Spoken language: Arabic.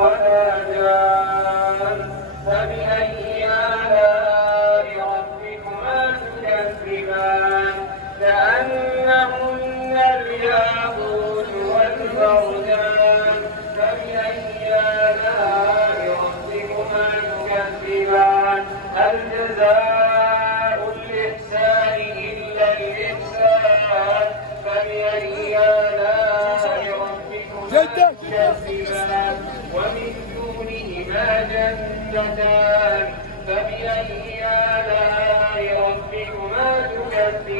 ولا جان فبأي آلاء ربكما تكذبان كأنهن الياقوت والمرجان فبأي آلاء ربكما تكذبان هل جزاء الإحسان إلا الإحسان فبأي آلاء ربكما تكذبان ومن دونهما جنتان فبأي آلاء ربكما تكذبان